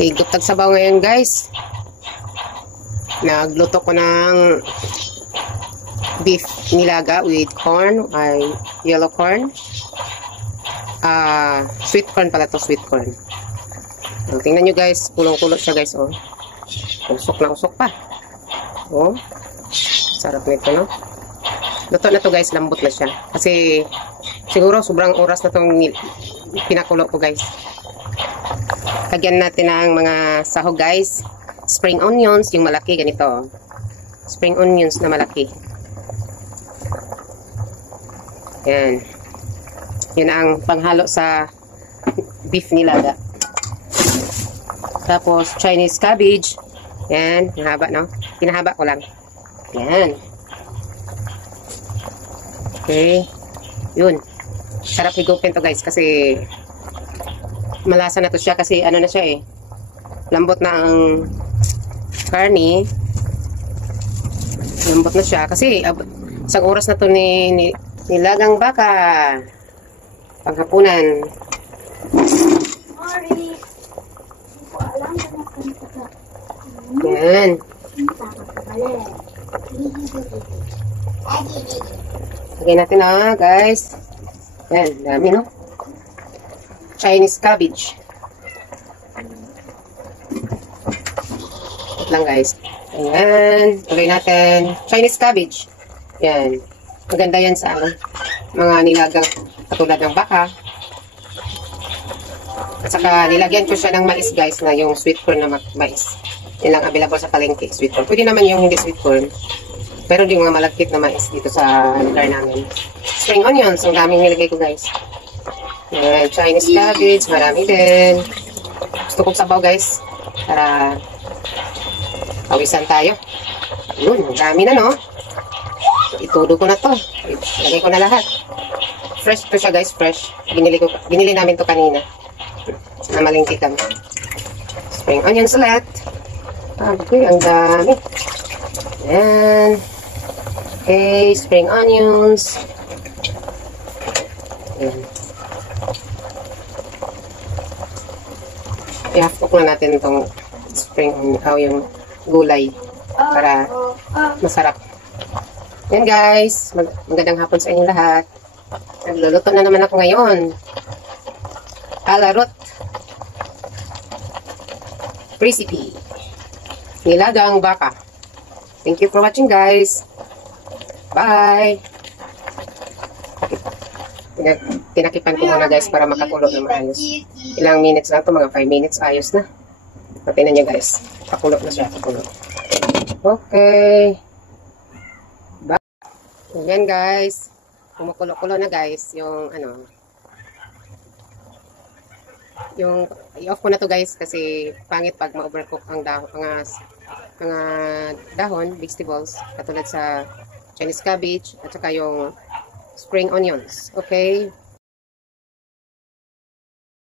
Higop tagsabaw ngayon guys. Nagluto ko ng beef nilaga with corn, ay yellow corn. Sweet corn pala to, sweet corn. Tingnan nyo guys, kulong-kulo siya guys, oh. Usok na usok pa. Oh. Sarap nito, no? Luto na to guys, lambot na siya. Kasi siguro sobrang oras na tong pinakulo ko guys. Lagyan natin ng mga sahog guys. Spring onions, yung malaki, ganito. Spring onions na malaki. Yan. Yun ang panghalo sa beef nilaga. Tapos Chinese cabbage. Yan, mahaba no? Pinahaba ko lang. Yan. Okay. Yun. Sarap higupin to guys kasi malasa na to siya kasi ano na siya eh. Lambot na ang karni. Lambot na siya kasi isang oras na to nilagang baka. Panghapunan. Yan. Lagyan natin na guys. Yan, dami no. Chinese cabbage. Wait lang guys. Ayan. Lagyan natin Chinese cabbage. Yan. Maganda yan sa mga nilagang katulad ng baka. At saka nilagyan ko siya ng mais guys na yung sweet corn na mais. Yan lang available sa palengke, sweet corn. Pwede naman yung hindi sweet corn. Pero yung mga malagkit na mais dito sa lugar namin. Spring onions, ang daming nilagay ko guys. Yan, Chinese cabbage, marami din. Gusto kong sabaw guys. Para pawisan tayo. Yun, dami na no. Itudo ko na to. Lagay ko na lahat. Fresh to siya guys, fresh. Binili namin to kanina. Namalingki kami. Spring onions ulit. Okay, ang dami. Ayan. Okay, spring onions. Ayan. I-half-cook na natin itong spring onion, yung gulay para masarap. Yan guys, magandang hapon sa inyong lahat. Nagluluto na naman ako ngayon. Alarot recipe. Nilagang baka. Thank you for watching guys. Bye. Tinakipan ko muna guys para makakulo na maayos. Ilang minutes lang to, mga 5 minutes, ayos na. Patinan nyo guys. Pakulo na siya, pakulo. Okay. Bye. Ayan guys. Kumukulo-kulo na guys. Yung yung i-off ko na to guys kasi pangit pag ma-overcook ang mga dahon, vegetables, katulad sa Chinese cabbage at saka yung spring onions. Okay?